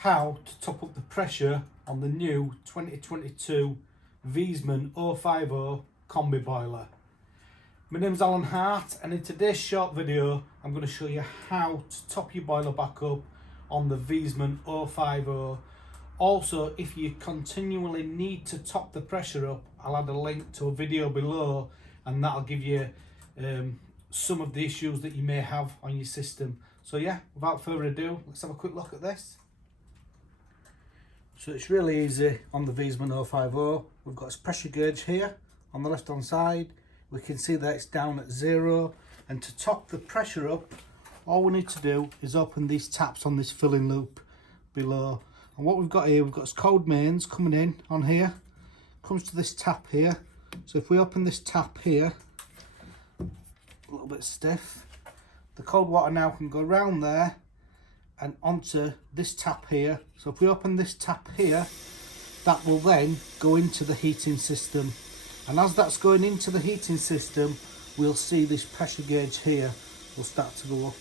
how to top up the pressure on the new 2022 Viessmann 050 Combi Boiler. My name's Alan Hart, and in today's short video I'm going to show you how to top your boiler back up on the Viessmann 050. Also, if you continually need to top the pressure up, I'll add a link to a video below, and that'll give you some of the issues that you may have on your system. So yeah, without further ado, let's have a quick look at this. So it's really easy on the Viessmann 050. We've got this pressure gauge here on the left hand side. We can see that it's down at 0, and to top the pressure up, all we need to do is open these taps on this filling loop below. And what we've got here, we've got this cold mains coming in on here, comes to this tap here. So if we open this tap here, a little bit stiff, the cold water now can go around there and onto this tap here. So if we open this tap here, that will then go into the heating system. And as that's going into the heating system, we'll see this pressure gauge here will start to go up.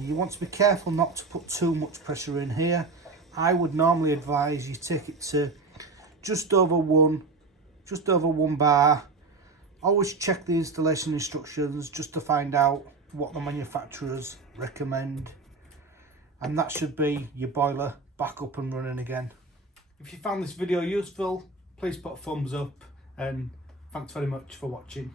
You want to be careful not to put too much pressure in here. I would normally advise you take it to just over one bar. Always check the installation instructions just to find out what the manufacturers recommend, and that should be your boiler back up and running again. If you found this video useful, please put a thumbs up, and thanks very much for watching.